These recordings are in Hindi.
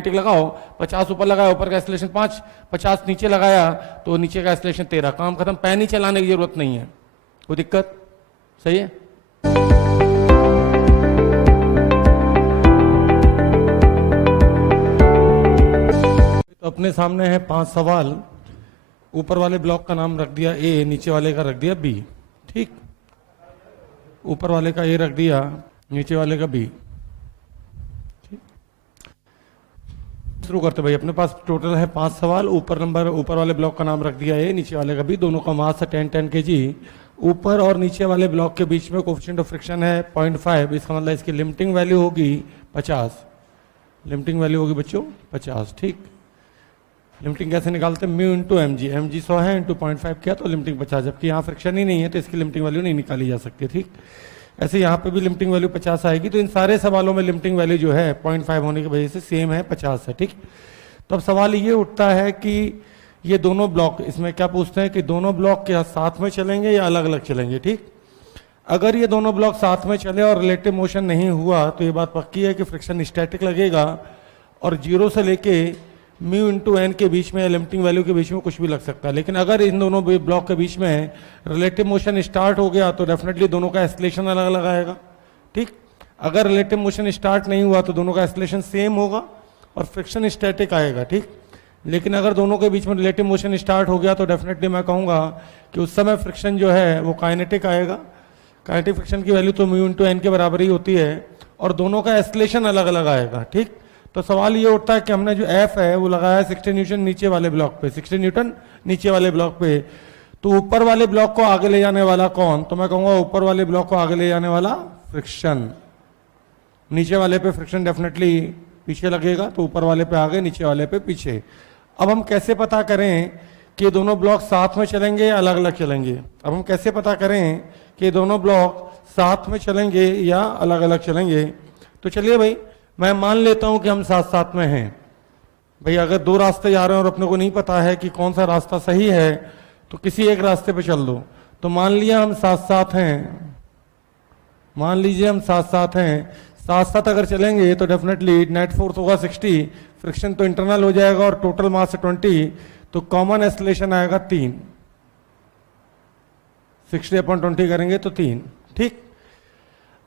काइनेटिक लगाओ, 50 ऊपर लगाया, ऊपर का एक्सेलरेशन 5, 50 नीचे लगाया तो नीचे का एक्सेलरेशन 13, काम खत्म। पैन ही चलाने की जरूरत नहीं है, कोई दिक्कत? सही है। तो अपने सामने है 5 सवाल। ऊपर वाले ब्लॉक का नाम रख दिया ए, नीचे वाले का रख दिया बी। ठीक, ऊपर वाले का ए रख दिया, नीचे वाले का बी। शुरू करते भाई। अपने पास टोटल है 5 सवाल। ऊपर वाले ब्लॉक का नाम रख दिया ए, नीचे वाले का बी। दोनों का मास है 10 kg। ऊपर और नीचे वाले ब्लॉक के बीच में कोएफिशिएंट ऑफ फ्रिक्शन है 0.5। इसका मतलब इसकी लिमिटिंग वैल्यू होगी 50। लिमिटिंग वैल्यू होगी बच्चों 50। ठीक, लिमिटिंग कैसे निकालते हैं? Mu into M G. M G 100 है, इंटू 0.5 किया तो लिमिटिंग 50। जबकि यहाँ फ्रिक्शन ही नहीं है तो इसकी लिमिटिंग वैल्यू नहीं निकाली जा सकती। ठीक, ऐसे यहाँ पे भी लिमिटिंग वैल्यू 50 आएगी। तो इन सारे सवालों में लिमिटिंग वैल्यू जो है 0.5 होने की वजह से सेम है, 50 है। ठीक, तो अब सवाल ये उठता है कि ये दोनों ब्लॉक, इसमें क्या पूछते हैं कि दोनों ब्लॉक क्या साथ में चलेंगे या अलग अलग चलेंगे? ठीक, अगर ये दोनों ब्लॉक साथ में चले और रिलेटिव मोशन नहीं हुआ तो ये बात पक्की है कि फ्रिक्शन स्टैटिक लगेगा और 0 से लेके म्यू इंटू एन के बीच में, लिमिटिंग वैल्यू के बीच में कुछ भी लग सकता है। लेकिन अगर इन दोनों ब्लॉक के बीच में रिलेटिव मोशन स्टार्ट हो गया तो डेफिनेटली दोनों का एक्सेलरेशन अलग अलग आएगा। ठीक, अगर रिलेटिव मोशन स्टार्ट नहीं हुआ तो दोनों का एक्सेलरेशन सेम होगा और फ्रिक्शन स्टैटिक आएगा। ठीक, लेकिन अगर दोनों के बीच में रिलेटिव मोशन स्टार्ट हो गया तो डेफिनेटली मैं कहूँगा कि उस समय फ्रिक्शन जो है वो काइनेटिक आएगा। काइनेटिक फ्रिक्शन की वैल्यू तो म्यू इंटू एन के बराबर ही होती है और दोनों का एक्सेलरेशन अलग अलग आएगा। ठीक, तो सवाल ये उठता है कि हमने जो एफ है वो लगाया 60 न्यूटन नीचे वाले ब्लॉक पे, 60 न्यूटन नीचे वाले ब्लॉक पे, तो ऊपर वाले ब्लॉक को आगे ले जाने वाला कौन? तो मैं कहूँगा ऊपर वाले ब्लॉक को आगे ले जाने वाला फ्रिक्शन। नीचे वाले पे फ्रिक्शन डेफिनेटली पीछे लगेगा, तो ऊपर वाले पे आगे, नीचे वाले पे पीछे। अब हम कैसे पता करें कि दोनों ब्लॉक साथ में चलेंगे या अलग अलग चलेंगे? अब हम कैसे पता करें कि दोनों ब्लॉक साथ में चलेंगे या अलग अलग चलेंगे? तो चलिए भाई, मैं मान लेता हूं कि हम साथ साथ में हैं। भाई अगर 2 रास्ते जा रहे हैं और अपने को नहीं पता है कि कौन सा रास्ता सही है तो किसी एक रास्ते पे चल दो। तो मान लिया हम साथ साथ हैं, मान लीजिए हम साथ साथ हैं। साथ साथ अगर चलेंगे तो डेफिनेटली नेट फोर्स होगा 60, फ्रिक्शन तो इंटरनल हो जाएगा और टोटल मास 20, तो कॉमन एक्सेलरेशन आएगा 3। 60/20 करेंगे तो 3। ठीक,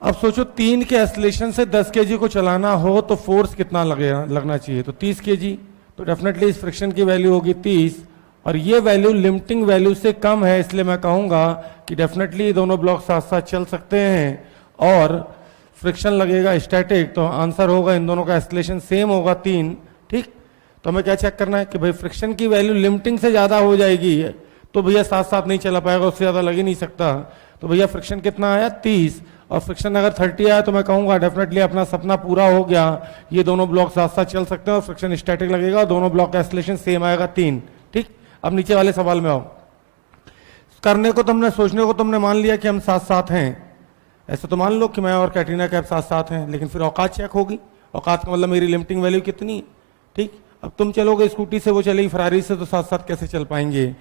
अब सोचो 3 के एक्सेलरेशन से 10 kg को चलाना हो तो फोर्स कितना लगना चाहिए? तो 30 kg। तो डेफिनेटली इस फ्रिक्शन की वैल्यू होगी 30 और ये वैल्यू लिमिटिंग वैल्यू से कम है, इसलिए मैं कहूंगा कि डेफिनेटली दोनों ब्लॉक साथ साथ चल सकते हैं और फ्रिक्शन लगेगा स्टैटिक। तो आंसर होगा इन दोनों का एक्सेलरेशन सेम होगा 3। ठीक, तो हमें क्या चेक करना है कि भाई फ्रिक्शन की वैल्यू लिमिटिंग से ज्यादा हो जाएगी तो भैया साथ साथ नहीं चला पाएगा, उससे ज्यादा लग ही नहीं सकता। तो भैया फ्रिक्शन कितना आया? 30, और फ्रिक्शन अगर 30 आया तो मैं कहूंगा डेफिनेटली अपना सपना पूरा हो गया, ये दोनों ब्लॉक साथ साथ चल सकते हैं और फ्रिक्शन स्टैटिक लगेगा और दोनों ब्लॉक का एक्सेलरेशन सेम आएगा 3। ठीक, अब नीचे वाले सवाल में आओ। करने को तुमने, सोचने को तुमने मान लिया कि हम साथ साथ हैं, ऐसे तो मान लो कि मैं और कैटरीना कैफ साथ साथ हैं, लेकिन फिर औकात चेक होगी। औकात का मतलब मेरी लिमिटिंग वैल्यू कितनी है? ठीक, अब तुम चलोगे स्कूटी से, वो चलेगी फरारी से, तो साथ साथ कैसे चल पाएंगे?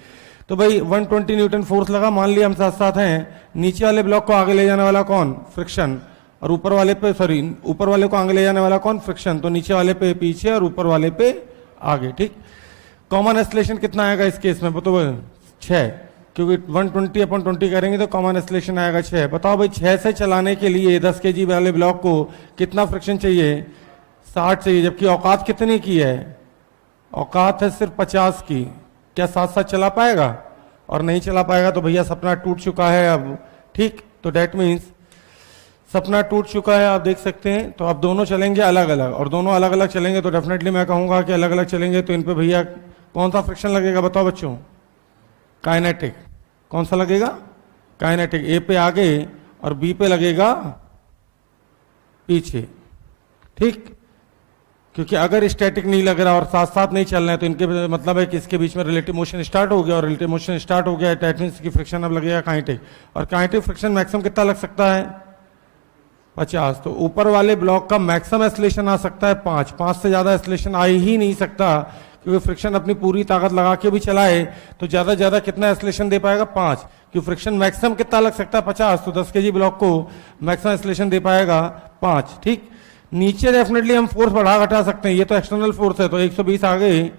तो भाई 120 न्यूटन फोर्स लगा, मान लिया हम साथ साथ हैं। नीचे वाले ब्लॉक को आगे ले जाने वाला कौन? फ्रिक्शन। और ऊपर वाले पे, सॉरी, ऊपर वाले को आगे ले जाने वाला कौन? फ्रिक्शन। तो नीचे वाले पे पीछे और ऊपर वाले पे आगे। ठीक, कॉमन एक्सेलरेशन कितना आएगा इस केस में? बताओ 6, क्योंकि 120/20 करेंगे तो कॉमन एक्सेलरेशन आएगा 6। बताओ भाई 6 से चलाने के लिए 10 kg वाले ब्लॉक को कितना फ्रिक्शन चाहिए? 60 चाहिए, जबकि औकात कितनी की है? औकात है सिर्फ 50 की। क्या साथ साथ चला पाएगा? और नहीं चला पाएगा तो भैया सपना टूट चुका है अब। ठीक, तो डेट मीन्स सपना टूट चुका है, आप देख सकते हैं। तो अब दोनों चलेंगे अलग अलग, और दोनों अलग अलग चलेंगे तो डेफिनेटली मैं कहूंगा कि अलग अलग चलेंगे तो इन पे भैया कौन सा फ्रिक्शन लगेगा? बताओ बच्चों। काइनेटिक। कौन सा लगेगा? काइनेटिक। ए पे आगे और बी पे लगेगा पीछे। ठीक, क्योंकि अगर स्टैटिक नहीं लग रहा और साथ साथ नहीं चल रहे हैं तो इनके मतलब है कि इसके बीच में रिलेटिव मोशन स्टार्ट हो गया, और रिलेटिव मोशन स्टार्ट हो गया दैट मींस की फ्रिक्शन अब लगेगा काइनेटिक। और काइनेटिक फ्रिक्शन मैक्सिमम कितना लग सकता है? 50। तो ऊपर वाले ब्लॉक का मैक्सिमम एक्सेलरेशन आ सकता है 5। 5 से ज्यादा एक्सेलरेशन आ ही नहीं सकता, क्योंकि फ्रिक्शन अपनी पूरी ताकत लगा के भी चलाए तो ज्यादा ज्यादा कितना एक्सेलरेशन दे पाएगा? 5। क्योंकि फ्रिक्शन मैक्सिमम कितना लग सकता है? 50। तो 10 kg ब्लॉक को मैक्सिमम एक्सेलरेशन दे पाएगा 5। ठीक, नीचे डेफिनेटली हम फोर्स बढ़ा घटा सकते हैं, ये तो एक्सटर्नल फोर्स है, तो 120 आगे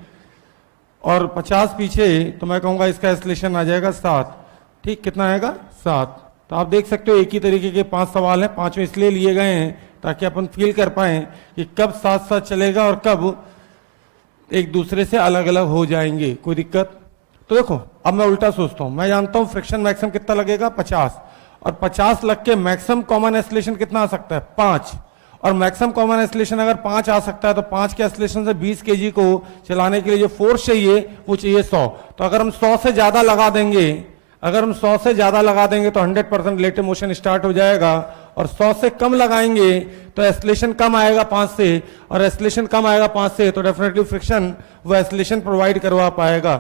और 50 पीछे, तो मैं कहूंगा इसका एक्सेलरेशन आ जाएगा 7। ठीक, कितना आएगा 7। तो आप देख सकते हो एक ही तरीके के 5 सवाल हैं, पांचों इसलिए लिए गए हैं ताकि अपन फील कर पाए कि कब साथ साथ चलेगा और कब एक दूसरे से अलग अलग हो जाएंगे। कोई दिक्कत? तो देखो अब मैं उल्टा सोचता हूं, मैं जानता हूं फ्रिक्शन मैक्सिमम कितना लगेगा 50, और 50 लग के मैक्सिमम कॉमन एक्सेलरेशन कितना आ सकता है 5, और मैक्सिमम कॉमन एक्सेलरेशन अगर 5 आ सकता है तो 5 के एक्सेलरेशन से 20 केजी को चलाने के लिए जो फोर्स चाहिए वो चाहिए 100। तो अगर हम 100 से ज्यादा लगा देंगे, अगर हम 100 से ज्यादा लगा देंगे तो 100% रिलेटिव मोशन स्टार्ट हो जाएगा, और 100 से कम लगाएंगे तो एक्सेलरेशन कम आएगा 5 से, और एक्सेलरेशन कम आएगा 5 से तो डेफिनेटली फ्रिक्शन वो एक्सेलरेशन प्रोवाइड करवा पाएगा।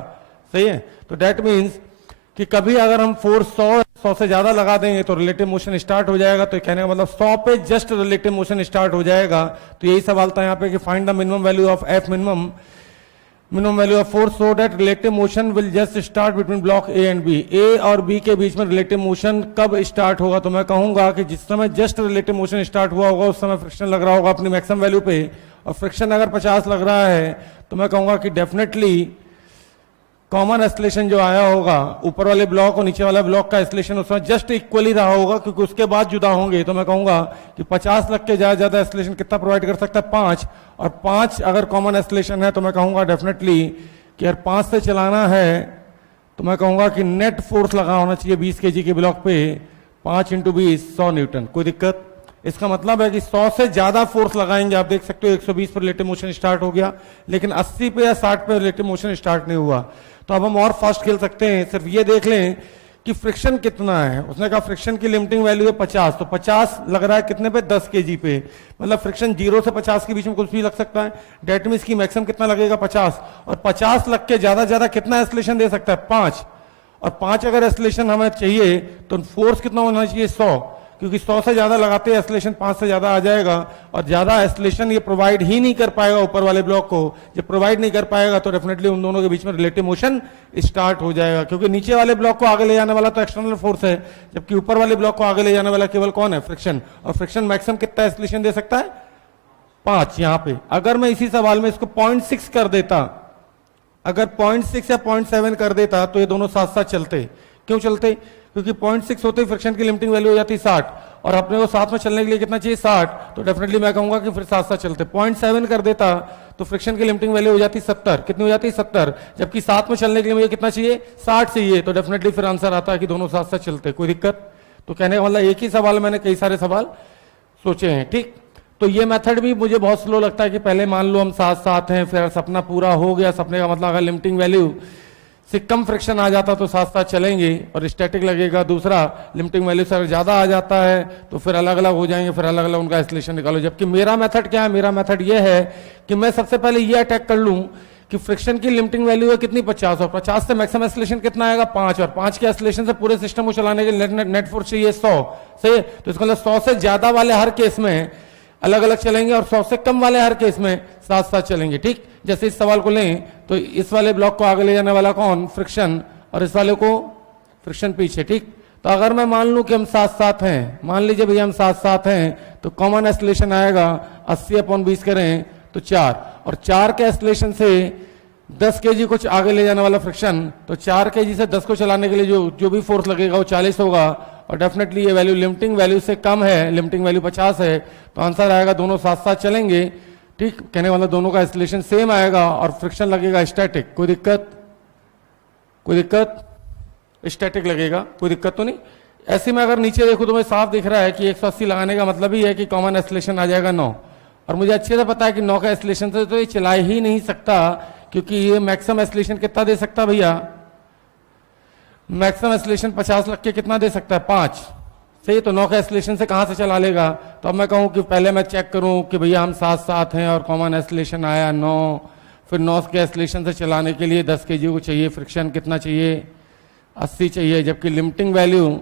सही है? तो दैट मीन्स कि कभी अगर हम फोर्स 100 से ज्यादा लगा देंगे तो रिलेटिव मोशन स्टार्ट हो जाएगा। तो कहने का मतलब 100 पे जस्ट रिलेटिव मोशन स्टार्ट हो जाएगा। तो यही सवाल था यहाँ पे कि find the minimum value of F minimum value of force so that relative motion will just start between block A and B. A और बी के बीच में रिलेटिव मोशन कब स्टार्ट होगा? तो मैं कहूंगा कि जिस समय जस्ट रिलेटिव मोशन स्टार्ट हुआ होगा उस समय फ्रिक्शन लग रहा होगा अपनी मैक्सिमम वैल्यू पे, और फ्रिक्शन अगर 50 लग रहा है तो मैं कहूंगा कि डेफिनेटली कॉमन एक्सेलरेशन जो आया होगा ऊपर वाले ब्लॉक और नीचे वाला ब्लॉक का एक्सेलरेशन उसमें जस्ट इक्वली रहा होगा, क्योंकि उसके बाद जुदा होंगे। तो मैं कहूंगा कि 50 लग के ज्यादा एक्सेलरेशन कितना प्रोवाइड कर सकता है 5, और 5 अगर कॉमन एक्सेलरेशन है तो मैं कहूंगा डेफिनेटली कि अगर 5 से चलाना है तो मैं कहूंगा कि नेट फोर्स लगा होना चाहिए 20 केजी के ब्लॉक पे, 5 × 20 100 न्यूटन। कोई दिक्कत? इसका मतलब है कि 100 से ज्यादा फोर्स लगाएंगे। आप देख सकते हो 120 पर रिलेटिव मोशन स्टार्ट हो गया, लेकिन 80 पे या 60 पे रिलेटिव मोशन स्टार्ट नहीं हुआ। तो अब हम और फास्ट खेल सकते हैं, सिर्फ ये देख लें कि फ्रिक्शन कितना है। उसने कहा फ्रिक्शन की लिमिटिंग वैल्यू है 50, तो 50 लग रहा है कितने पे 10 केजी पे, मतलब फ्रिक्शन 0 से 50 के बीच में कुछ भी लग सकता है। डेट मीन्स की मैक्सिमम कितना लगेगा 50, और 50 लग के ज्यादा कितना एक्सेलरेशन दे सकता है 5, और 5 अगर एक्सेलरेशन हमें चाहिए तो फोर्स कितना होना चाहिए 100, क्योंकि 100 से ज्यादा लगाते हैं एक्सेलरेशन 5 से ज्यादा आ जाएगा, और ज्यादा एक्सेलरेशन ये प्रोवाइड ही नहीं कर पाएगा ऊपर वाले ब्लॉक को। जब प्रोवाइड नहीं कर पाएगा तो डेफिनेटली उन दोनों के बीच में रिलेटिव मोशन स्टार्ट हो जाएगा, क्योंकि नीचे वाले ब्लॉक को आगे ले जाने वाला तो एक्सटर्नल फोर्स है, जबकि ऊपर वाले ब्लॉक को आगे ले जाने वाला केवल कौन है? फ्रिक्शन। और फ्रिक्शन मैक्सिमम कितना एक्सेलरेशन दे सकता है 5 यहां पे। अगर मैं इसी सवाल में इसको 0.6 कर देता, अगर 0.6 या 0.7 कर देता तो ये दोनों साथ साथ चलते। क्यों चलते? क्योंकि 0.6 होते ही फ्रिक्शन की लिमिटिंग वैल्यू हो जाती 60, और अपने को साथ में चलने के लिए कितना चाहिए 60, तो डेफिनेटली मैं कहूंगा कि फिर साथ साथ चलते। 0.7 कर देता तो फ्रिक्शन की लिमिटिंग वैल्यू हो जाती 70। कितनी हो जाती 70, जबकि साथ में चलने के लिए मुझे कितना चाहिए 60 चाहिए, तो डेफिनेटली फिर आंसर आता है कि दोनों साथ साथ चलते। कोई दिक्कत? तो कहने का मतलब एक ही सवाल मैंने कई सारे सवाल सोचे हैं। ठीक, तो ये मेथड भी मुझे बहुत स्लो लगता है कि पहले मान लो हम साथ साथ हैं, फिर सपना पूरा हो गया, सपने का मतलब अगर लिमिटिंग वैल्यू से कम फ्रिक्शन आ जाता तो साथ साथ चलेंगे और स्टैटिक लगेगा। दूसरा, लिमिटिंग वैल्यू से अगर ज्यादा आ जाता है तो फिर अलग अलग हो जाएंगे, फिर अलग अलग उनका एक्सेलरेशन निकालो। जबकि मेरा मेथड क्या है? मेरा मेथड ये है कि मैं सबसे पहले ये अटैक कर लूं कि फ्रिक्शन की लिमिटिंग वैल्यू है कितनी 50, और 50 से मैक्सिमम एक्सेलरेशन कितना आएगा 5, और 5 के एक्सेलरेशन से पूरे सिस्टम को चलाने के लिए नेट फोर्स चाहिए 100। सही है? तो इसका मतलब 100 से ज्यादा वाले हर केस में अलग अलग चलेंगे और 100 से कम वाले हर केस में साथ साथ चलेंगे। ठीक, जैसे इस सवाल को लें तो इस वाले ब्लॉक को आगे ले जाने वाला कौन? फ्रिक्शन, और इस वाले को फ्रिक्शन पीछे। ठीक, तो अगर मैं मान लूं कि हम साथ साथ हैं, मान लीजिए भैया हम साथ साथ हैं, तो कॉमन एक्सेलरेशन आएगा 80/20 करें तो 4, और 4 के एक्सेलरेशन से 10 केजी कुछ आगे ले जाने वाला फ्रिक्शन, तो 4 केजी से 10 को चलाने के लिए जो भी फोर्स लगेगा वो 40 होगा, और डेफिनेटली ये वैल्यू लिमिटिंग वैल्यू से कम है, लिमिटिंग वैल्यू 50 है, तो आंसर आएगा दोनों साथ साथ चलेंगे। ठीक, कहने वाला दोनों का एक्सेलरेशन सेम आएगा और फ्रिक्शन लगेगा स्टैटिक। कोई दिक्कत? कोई दिक्कत? स्टैटिक लगेगा, कोई दिक्कत तो नहीं। ऐसे में अगर नीचे देखो तो मैं साफ दिख रहा है कि 180 लगाने का मतलब ही है कि कॉमन एक्सेलरेशन आ जाएगा 9, और मुझे अच्छे से पता है कि 9 का एक्सेलरेशन से तो ये चला ही नहीं सकता, क्योंकि ये मैक्सिमम एक्सेलरेशन कितना दे सकता भैया? मैक्सिमम एक्सेलरेशन 50 लग के कितना दे सकता है 5। सही, तो 9 का एक्सेलरेशन से कहां से चला लेगा? तो अब मैं कहूं कि पहले मैं चेक करूं कि भैया हम साथ साथ हैं और कॉमन एक्सेलरेशन आया 9, फिर 9 के एक्सेलरेशन से चलाने के लिए 10 केजी को चाहिए, फ्रिक्शन कितना चाहिए 80 चाहिए, जबकि लिमिटिंग वैल्यू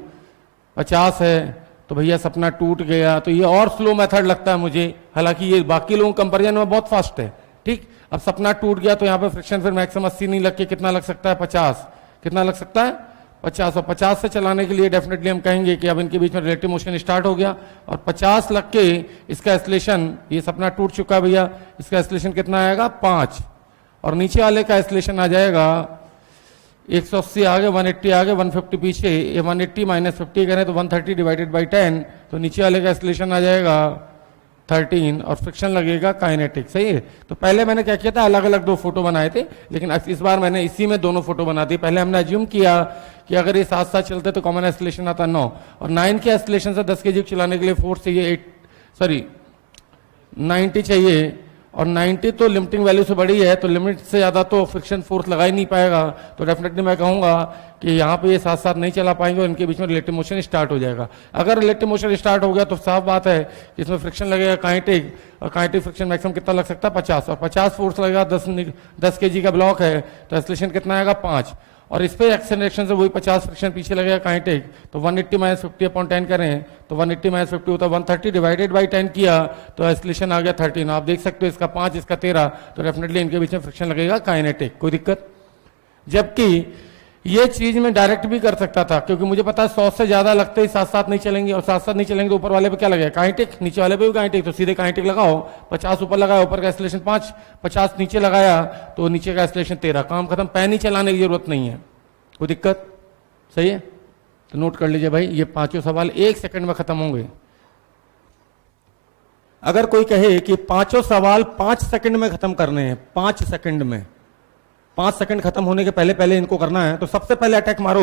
50 है, तो भैया सपना टूट गया। तो ये और स्लो मेथड लगता है मुझे, हालांकि ये बाकी लोगों कंपेरिजन में बहुत फास्ट है। ठीक, अब सपना टूट गया तो यहाँ पे फ्रिक्शन फिर मैक्सिमम 80 नहीं लग के कितना लग सकता है 50, कितना लग सकता है 50 और 50 से चलाने के लिए डेफिनेटली हम कहेंगे कि अब इनके बीच में रिलेटिव मोशन स्टार्ट हो गया और 50 लग के इसका एक्सीलरेशन, ये सपना टूट चुका है भैया, इसका एक्सीलरेशन कितना आएगा 5 और नीचे वाले का एक्सीलरेशन आ जाएगा 180 आगे, 180 आगे, 150 पीछे, ये 180 माइनस 50 करें तो 130 डिवाइडेड बाई 10, तो नीचे वाले का एक्सीलरेशन आ जाएगा 13 और फ्रिक्शन लगेगा काइनेटिक। सही है। तो पहले मैंने क्या किया था, अलग अलग दो फोटो बनाए थे, लेकिन इस बार मैंने इसी में दोनों फोटो बना दिए। पहले हमने अज्यूम किया कि अगर ये साथ साथ चलते तो कॉमन एक्सीलरेशन आता 9 और 9 के एक्सीलरेशन से 10 kg चलाने के लिए फोर्स चाहिए 90 चाहिए और 90 तो लिमिटिंग वैल्यू से बड़ी है, तो लिमिट से ज़्यादा तो फ्रिक्शन फोर्स लगा ही नहीं पाएगा। तो डेफिनेटली मैं कहूँगा कि यहाँ पे ये साथ साथ नहीं चला पाएंगे और इनके बीच में रिलेटिव मोशन स्टार्ट हो जाएगा। अगर रिलेटिव मोशन स्टार्ट हो गया तो साफ बात है कि इसमें फ्रिक्शन लगेगा काइनेटिक और काइनेटिक फ्रिक्शन मैक्सिमम कितना लग सकता है 50 और 50 फोर्स लगेगा 10 kg का ब्लॉक है तो एक्सीलरेशन कितना आएगा 5 और इस पे एक्सेलरेशन से वही 50 फ्रिक्शन पीछे लगेगा काइनेटिक, तो 180 माइनस 50 अपॉन 10 करें तो 180 माइनस 50 होता है 130 डिवाइडेड बाई 10 किया तो एक्सीलरेशन आ गया 13। आप देख सकते हो इसका 5 इसका 13, तो डेफिनेटली इनके बीच में फ्रिक्शन लगेगा काइनेटिक, कोई दिक्कत। जबकि ये चीज मैं डायरेक्ट भी कर सकता था क्योंकि मुझे पता है 100 से ज्यादा लगते ही साथ साथ नहीं चलेंगे और साथ साथ नहीं चलेंगे तो ऊपर वाले पे क्या लगेगा काइनेटिक, नीचे वाले पे भी काइनेटिक, तो सीधे काइनेटिक लगाओ। 50 ऊपर लगाया, ऊपर का एक्सीलरेशन 5, 50 नीचे लगाया तो नीचे का एक्सीलरेशन 13, काम खत्म, पैन ही चलाने की जरूरत नहीं है, कोई दिक्कत। सही है। तो नोट कर लीजिए भाई, ये पांचों सवाल 1 सेकंड में खत्म होंगे। अगर कोई कहे कि पांचों सवाल 5 सेकंड में खत्म करने हैं, 5 सेकंड में, 5 सेकंड खत्म होने के पहले पहले इनको करना है, तो सबसे पहले अटैक मारो।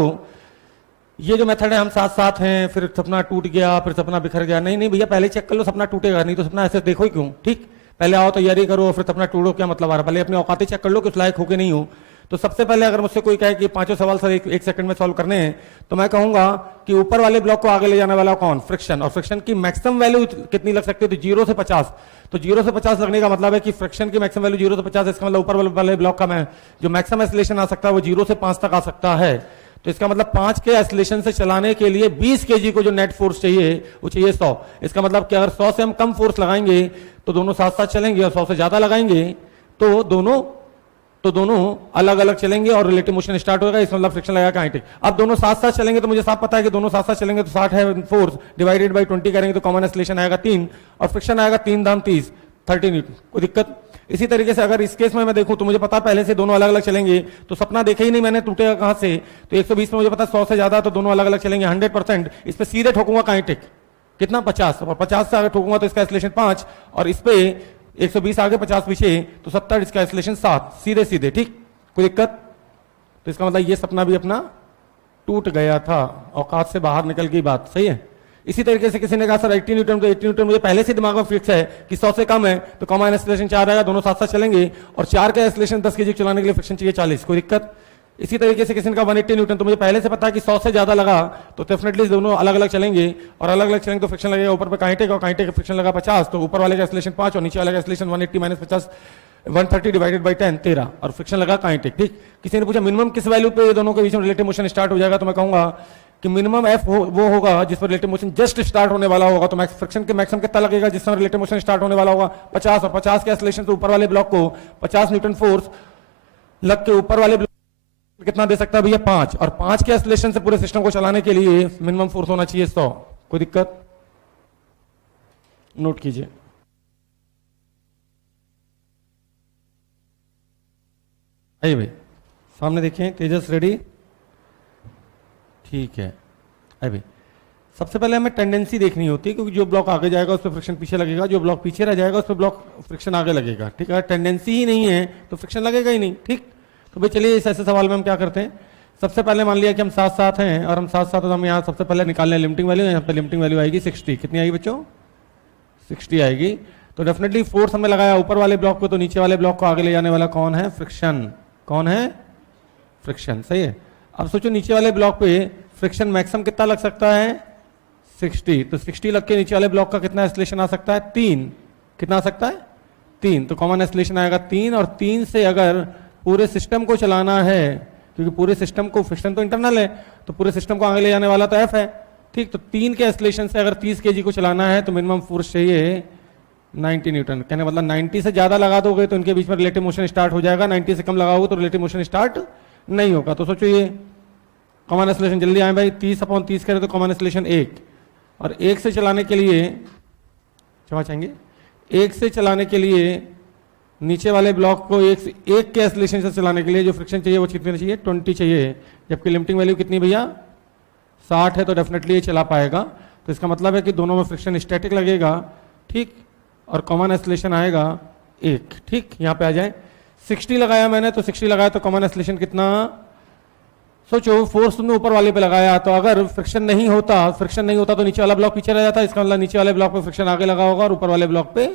ये जो मेथड है हम साथ साथ हैं, फिर सपना टूट गया, फिर सपना बिखर गया, नहीं नहीं भैया पहले चेक कर लो, सपना टूटेगा नहीं तो सपना ऐसे देखो ही क्यों। ठीक, पहले आओ तैयारी करो फिर सपना टूटो, क्या मतलब आ रहा है, पहले अपनी औकातें चेक कर लो कि उस लायक हो के नहीं हो। तो सबसे पहले अगर मुझसे कोई कहे कि पांचों सवाल सर एक सेकंड में सॉल्व करने हैं, तो मैं कहूंगा कि ऊपर वाले ब्लॉक को आगे ले जाने वाला कौन, फ्रिक्शन, और फ्रिक्शन की मैक्सिमम वैल्यू कितनी लग सकती है, तो 0 से 50। तो 0 से 50 लगने का मतलब है कि फ्रिक्शन की मैक्सिमम वैल्यू 0 से 50, इसका मतलब ऊपर वाले ब्लॉक का जो मैक्सिमम एक्सीलरेशन आ सकता है वो 0 से 5 तक आ सकता है। तो इसका मतलब 5 के एक्सीलरेशन से चलाने के लिए 20 kg को जो नेट फोर्स चाहिए वो चाहिए 100। इसका मतलब कि अगर 100 से हम कम फोर्स लगाएंगे तो दोनों साथ साथ चलेंगे और 100 से ज्यादा लगाएंगे तो दोनों अलग अलग चलेंगे और रिलेटिव मोशन स्टार्ट होगा, इसमें मतलब फ्रिक्शन लगेगा काइनेटिक। अब दोनों साथ साथ चलेंगे तो मुझे साफ पता है कि दोनों साथ साथ चलेंगे तो 60 है फोर्स डिवाइडेड बाई 20 करेंगे तो कॉमन एक्सीलरेशन आएगा 3 और फ्रिक्शन आएगा 3 दाम 30, 30 न्यूटन, कोई दिक्कत। इसी तरीके से अगर इस केस में मैं देखूं तो मुझे पता पहले से दोनों अलग अलग चलेंगे, तो सपना देखे ही नहीं मैंने, टूटेगा कहां से, तो 120 में मुझे पता 100 से ज्यादा तो दोनों अलग अलग चलेंगे 100%। इस पे सीधे ठोकूंगा काइनेटिक कितना 50 और 50 से आगे ठोकूंगा तो इसका एक्सीलरेशन 5 और इस पे 120 आगे 50 पीछे तो 70, इसका एक्सीलरेशन 7, सीधे सीधे, ठीक, कोई दिक्कत। तो इसका मतलब ये सपना भी अपना टूट गया था, औकात से बाहर निकल गई बात। सही है। इसी तरीके से किसी ने कहा सर 80 न्यूटन, तो 80 न्यूटन मुझे पहले से दिमाग में फिक्स है कि 100 से कम है तो कॉमन एक्सीलरेशन 4 आएगा, दोनों साथ साथ चलेंगे और 4 का एक्सीलरेशन 10 kg चलाने के लिए फ्रिक्शन चाहिए 40, कोई दिक्कत। इसी तरीके से किसी ने कहा 180 न्यूटन, तो मुझे पहले से पता है कि 100 से ज्यादा लगा तो डेफिनेटली दोनों अलग अलग चलेंगे और अलग अलग चलेंगे तो फ्रिक्शन लगेगा ऊपर पे काइनेटिक और काइनेटिक का फ्रिक्शन लगा 50, तो ऊपर वाले का एक्सीलरेशन 5 और नीचे वाले का एक्सीलरेशन 180 माइनस 50 130 डिवाइडेड बाई 10, 13 और फ्रिक्शन लगा काइनेटिक, ठीक। किसी ने पूछा मिनिमम किस वैल्यू पे दोनों के बीच में रिलेटिव मोशन स्टार्ट हो जाएगा, तो मैं कहूंगा कि मिनिमम एफ वो होगा जिस पर रिलेटिव मोशन जस्ट स्टार्ट होने वाला होगा, तो फ्रिक्शन के मैक्सिमम कितना लगेगा जिस समय रिलेटिव मोशन स्टार्ट होने वाला होगा 50 और 50 के एक्सीलरेशन से ऊपर वाले ब्लॉक को 50 न्यूटन फोर्स लग के ऊपर वाले ब्लॉक कितना दे सकता है भैया 5 और 5 के एक्सीलरेशन से पूरे सिस्टम को चलाने के लिए मिनिमम फोर्स होना चाहिए 100, कोई दिक्कत, नोट कीजिए। आइए भाई सामने देखें, तेजस रेडी, ठीक है। आइए भाई सबसे पहले हमें टेंडेंसी देखनी होती है क्योंकि जो ब्लॉक आगे जाएगा उस पर फ्रिक्शन पीछे लगेगा, जो ब्लॉक पीछे रह जाएगा उस पर ब्लॉक फ्रिक्शन आगे लगेगा, ठीक है। टेंडेंसी ही नहीं है तो फ्रिक्शन लगेगा ही नहीं, ठीक। तो भाई चलिए इस ऐसे सवाल में हम क्या करते हैं, सबसे पहले मान लिया कि हम साथ साथ हैं और हम साथ साथ तो हम यहाँ सबसे पहले निकाल लें लिमिटिंग वैल्यू, यहाँ पे लिमिटिंग वैल्यू आएगी 60, कितनी आएगी बच्चों 60 आएगी। तो डेफिनेटली फोर्स हमने लगाया ऊपर वाले ब्लॉक को, तो नीचे वाले ब्लॉक को आगे ले जाने वाला कौन है, फ्रिक्शन, कौन है, फ्रिक्शन, सही है। अब सोचो नीचे वाले ब्लॉक पे फ्रिक्शन मैक्सिमम कितना लग सकता है 60, तो 60 लग के नीचे वाले ब्लॉक का कितना एक्सीलरेशन आ सकता है 3, कितना आ सकता है 3, तो कॉमन एक्सीलरेशन आएगा 3 और 3 से अगर पूरे सिस्टम को चलाना है, क्योंकि पूरे सिस्टम को फ्रिक्शन तो इंटरनल है तो पूरे सिस्टम को आगे ले जाने वाला तो एफ है, ठीक। तो 3 के एक्सीलरेशन से अगर 30 kg को चलाना है तो मिनिमम फोर्स चाहिए 90 न्यूटन, कहने मतलब 90 से ज्यादा लगा दोगे तो इनके बीच में रिलेटिव मोशन स्टार्ट हो जाएगा, 90 से कम लगाओगे तो रिलेटिव मोशन स्टार्ट नहीं होगा। तो सोचो ये कॉमन एक्सेलरेशन जल्दी आए भाई, 30/30 करें तो कॉमन एक्सेलरेशन 1, और 1 से चलाने के लिए क्षमा चाहेंगे, 1 से चलाने के लिए नीचे वाले ब्लॉक को एक के एक्सेलरेशन से चलाने के लिए जो फ्रिक्शन चाहिए वो कितनी चाहिए, 20 चाहिए, जबकि लिमिटिंग वैल्यू कितनी भैया 60 है, तो डेफिनेटली ये चला पाएगा। तो इसका मतलब है कि दोनों में फ्रिक्शन स्टैटिक लगेगा, ठीक, और कॉमन एक्सेलरेशन आएगा 1, ठीक। यहाँ पे आ जाए, 60 लगाया मैंने, तो 60 लगाया तो कॉमन एक्सेलरेशन कितना, सोचो फोर्स तुमने ऊपर वाले पे लगाया, तो अगर फ्रिक्शन नहीं होता तो नीचे वाला ब्लॉक पीछे रह जाता, इसका मतलब नीचे वाले ब्लॉक पे फ्रिक्शन आगे लगा होगा और ऊपर वाले ब्लॉक पे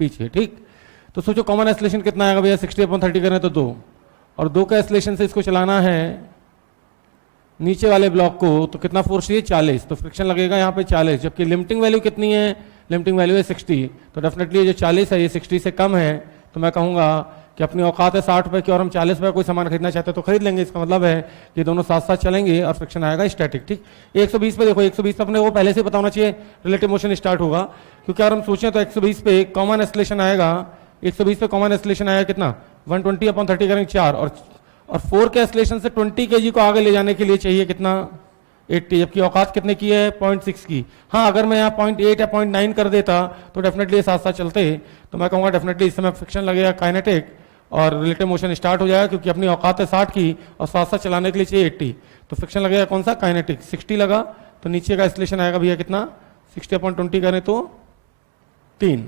पीछे, ठीक। तो सोचो कॉमन एक्सेलरेशन कितना आएगा भैया, 60/30 करें तो 2, और 2 का एक्सेलरेशन से इसको चलाना है नीचे वाले ब्लॉक को, तो कितना फोर्स चाहिए 40, तो फ्रिक्शन लगेगा यहाँ पे 40, जबकि लिमिटिंग वैल्यू कितनी है, लिमिटिंग वैल्यू है 60, तो डेफिनेटली जो 40 है ये 60 से कम है, तो मैं कहूँगा कि अपनी औकात है 60 रुपये की और हम 40 रुपये कोई सामान खरीदना चाहते हैं तो खरीद लेंगे। इसका मतलब है कि दोनों साथ साथ चलेंगे और फ्रिक्शन आएगा स्टैटिक, ठीक। 120 पे देखो, 120 पे अपने वो पहले से बताना चाहिए रिलेटिव मोशन स्टार्ट होगा, क्योंकि अगर हम सोचें तो 120 पे कॉमन एक्सेलरेशन आएगा, 120 पे कॉमन एक्सेलरेशन आएगा कितना 120/30 करेंगे 4, और 4 के एक्सेलरेशन से 20 kg को आगे ले जाने के लिए चाहिए कितना 80, जबकि औकात कितने की है 0.6 की। हाँ, अगर मैं यहाँ 0.8 या 0.9 कर देता तो डेफिनेटली साथ साथ चलते, तो मैं कहूँगा डेफिनेटली इस समय फ्रिक्शन लगेगा काइनेटिक और रिलेटिव मोशन स्टार्ट हो जाएगा, क्योंकि अपनी औकात है 60 की और साथ साथ चलाने के लिए चाहिए 80, तो फ्रिक्शन लगेगा कौन सा काइनेटिक। 60 लगा तो नीचे का एक्सेलरेशन आएगा भैया कितना 60/20 करें तो 3,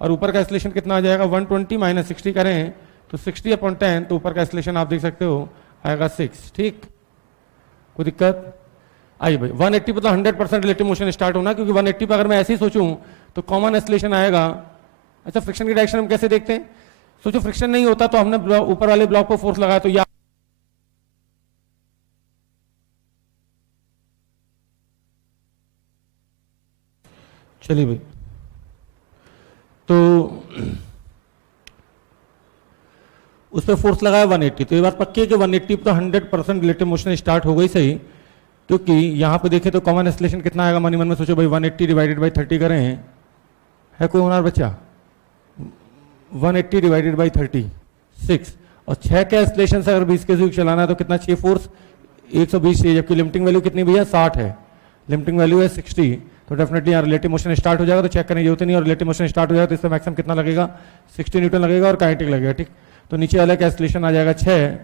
और ऊपर का एक्सेलरेशन कितना आ जाएगा 120 - 60 करें तो 60/10, तो ऊपर का एक्सेलरेशन आप देख सकते हो आएगा 6, ठीक। कोई दिक्कत आइए भाई, 180 पर तो 100% रिलेटिव मोशन स्टार्ट होना, क्योंकि 180 पर अगर मैं ऐसे ही सोचूं तो कॉमन एक्सेलरेशन आएगा। अच्छा, फ्रिक्शन की डायरेक्शन हम कैसे देखते हैं, सोचो फ्रिक्शन नहीं होता तो हमने ऊपर वाले ब्लॉक पर फोर्स लगाया, तो या चलिए भाई, तो उस पर फोर्स लगाया 180, तो ये बात पक्की है कि 180 पर तो 100% रिलेटिव मोशन स्टार्ट हो गई सही, क्योंकि यहाँ पे देखें तो कॉमन एक्सेलरेशन कितना आएगा मन ही मन में सोचो भाई, 180/30 करें, है कोई होनहार बच्चा, 180/30 6, और 6 के एक्सेलरेशन से अगर 20 के स्पीड चलाना है तो कितना चाहिए फोर्स 120 चाहिए, जबकि लिमिटिंग वैल्यू कितनी भैया 60 है, लिमिटिंग वैल्यू है 60, तो डेफिनेटली यहाँ रिलेटिव मोशन स्टार्ट हो जाएगा, तो चेक करने की जरूरत नहीं, और रिलेटिव मोशन स्टार्ट हो जाएगा तो इसमें मैक्सिमम कितना लगेगा 60 न्यूटन लगेगा और काइनेटिक लगेगा, ठीक। तो नीचे वाले का एक्सेलरेशन आ जाएगा 6,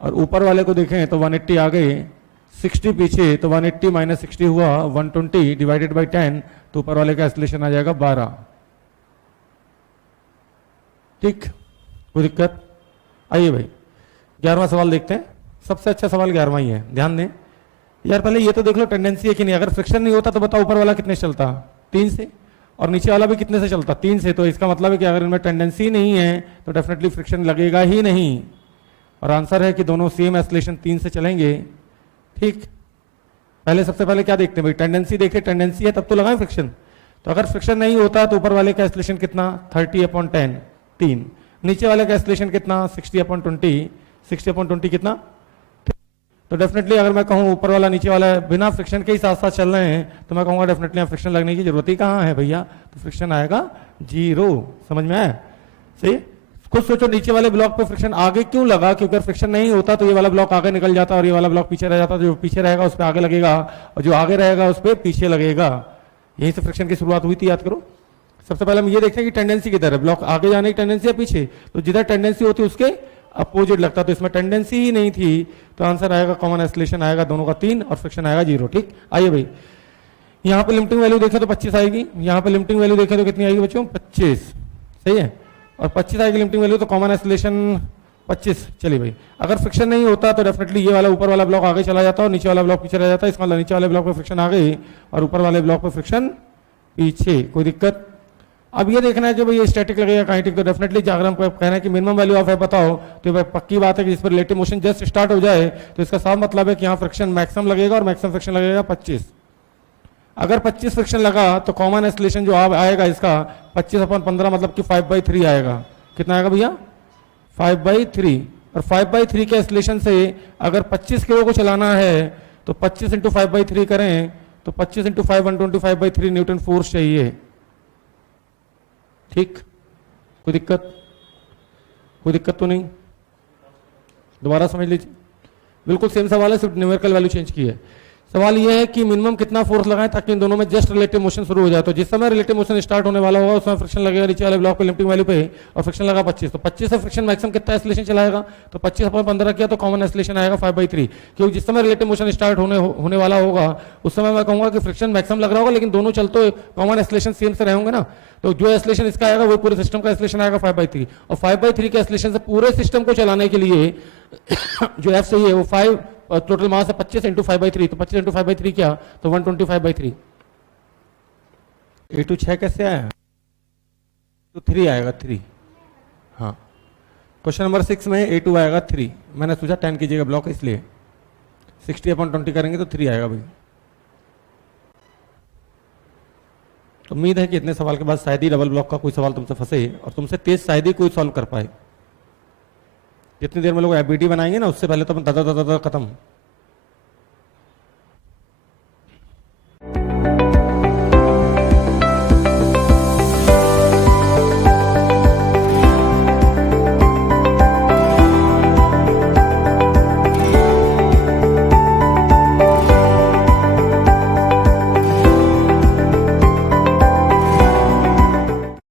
और ऊपर वाले को देखें तो 180 आ गए, 60 पीछे, तो 180 - 60 हुआ 120/10, तो ऊपर वाले का एक्सेलरेशन आ जाएगा 12, ठीक। कोई दिक्कत, आइए भाई 11वां सवाल देखते हैं, सबसे अच्छा सवाल 11वां ही है, ध्यान दें यार। पहले ये तो देख लो टेंडेंसी है कि नहीं, अगर फ्रिक्शन नहीं होता तो बताओ ऊपर वाला कितने से चलता 3 से, और नीचे वाला भी कितने से चलता 3 से, तो इसका मतलब है कि अगर इनमें टेंडेंसी नहीं है तो डेफिनेटली फ्रिक्शन लगेगा ही नहीं, और आंसर है कि दोनों सेम एक्सेलरेशन 3 से चलेंगे, ठीक। पहले सबसे पहले क्या देखते हैं भाई, टेंडेंसी देखें, टेंडेंसी है तब तो लगाएं फ्रिक्शन, तो अगर फ्रिक्शन नहीं होता तो ऊपर वाले का एक्सेलरेशन कितना 30/10 3, नीचे वाले का एक्सेलरेशन कितना 60/20 कितना, तो डेफिनेटली अगर मैं कहूँ ऊपर वाला नीचे वाला बिना फ्रिक्शन के ही साथ साथ चल रहे हैं तो मैं कहूँगा डेफिनेटली फ्रिक्शन लगने की जरूरत ही कहाँ है भैया, तो फ्रिक्शन आएगा 0, समझ में आया सही। खुद सोचो नीचे वाले ब्लॉक पे फ्रिक्शन आगे क्यों लगा, क्योंकि अगर फ्रिक्शन नहीं होता तो ये वाला ब्लॉक आगे निकल जाता और ये वाला ब्लॉक पीछे रह जाता, जो पीछे रहेगा उस पर आगे लगेगा और जो आगे रहेगा उस पर पीछे लगेगा, यहीं से फ्रिक्शन की शुरुआत हुई थी, याद करो। सबसे पहले हम ये देखते हैं कि टेंडेंसी किधर है, ब्लॉक आगे जाने की टेंडेंसी है पीछे, तो जिधर टेंडेंसी होती है उसके अपोजिट लगता, तो इसमें टेंडेंसी ही नहीं थी, तो आंसर आएगा कॉमन एक्सेलरेशन आएगा दोनों का 3 और फ्रिक्शन आएगा 0, ठीक। आइए भाई, यहाँ पे लिमिटिंग वैल्यू देखें तो 25 आएगी, यहाँ पे लिमिटिंग वैल्यू देखें तो कितनी आएगी बच्चों 25, सही है, और 25 आएगी लिमिटिंग वैल्यू, तो कॉमन एक्सेलरेशन 25। चलिए भाई, अगर फ्रिक्शन नहीं होता तो डेफिनेटली ये वाला ऊपर वाला ब्लॉक आगे चला जाता और नीचे वाला ब्लॉक पीछे रह जाता, इसका मतलब नीचे वाले ब्लॉक पे फ्रिक्शन आ गई और ऊपर वाले ब्लॉक पे फ्रिक्शन पीछे, कोई दिक्कत। अब ये देखना है कि भाई ये स्टैटिक लगेगा काइनेटिक, तो डेफिनेटली अगर हमको कहना है कि मिनिमम वैल्यू ऑफ है बताओ, तो भाई पक्की बात है कि इस पर रिलेटिव मोशन जस्ट स्टार्ट हो जाए तो इसका साफ मतलब है कि यहाँ फ्रिक्शन मैक्सिमम लगेगा और मैक्सिमम फ्रिक्शन लगेगा 25। अगर 25 फ्रिक्शन लगा तो कॉमन एक्सेलरेशन जो आएगा इसका 25/15 मतलब कि 5/3 आएगा, कितना आएगा भैया 5/3, और 5/3 के एक्सेलरेशन से अगर 25 किलो को चलाना है तो 25 × 5/3 करें तो 25 × 5 125/3 न्यूटन फोर्स चाहिए, ठीक। कोई दिक्कत तो नहीं, दोबारा समझ लीजिए, बिल्कुल सेम सवाल है, सिर्फ न्यूमेरिकल वैल्यू चेंज की है। सवाल यह है कि मिनिमम कितना फोर्स लगाएं ताकि इन दोनों में जस्ट रिलेटिव मोशन शुरू हो जाए। तो जिस समय रिलेटिव मोशन स्टार्ट होने वाला होगा उस समय फ्रिक्शन लगेगा नीचे वाले ब्लॉक पे लिमिटिंग वैल्यू पे, और फ्रिक्शन लगा 25, तो 25 से फ्रिक्शन मैक्सिमम कितना एक्सेलरेशन चलाएगा, तो 25 अपन 15 किया तो कॉमन एक्सेलरेशन आएगा 5/3, क्योंकि जिस समय रिलेटिव मोशन स्टार्ट होने वाला होगा उस समय मैं कहूंगा कि फ्रिक्शन मैक्सिमम लग रहा होगा, लेकिन दोनों चलते कॉमन एक्सेलरेशन सेम से रहेंगे ना, तो जो एक्सेलरेशन इसका आएगा वो पूरे सिस्टम का एक्सेलरेशन आएगा 5/3, और 5/3 के एक्सेलरेशन से पूरे सिस्टम को चलाने के लिए जो एफ सही है वो 5 टोटल मास है 25 इंटू 5/3, तो 25 इंटू 5/3 क्या, तो 125/3। A2 6 कैसे आया, तो 3 आएगा 3। हाँ, क्वेश्चन नंबर 6 में A2 आएगा 3, मैंने सोचा 10 कीजिएगा ब्लॉक इसलिए 60/20 करेंगे तो 3 आएगा भाई। तो उम्मीद है कि इतने सवाल के बाद शायद ही डबल ब्लॉक का कोई सवाल तुमसे फंसे और तुमसे तेज शायद ही कोई सॉल्व कर पाए। जितनी देर में लोग एबीडी बनाएंगे ना उससे पहले तो अपन दादा खत्म।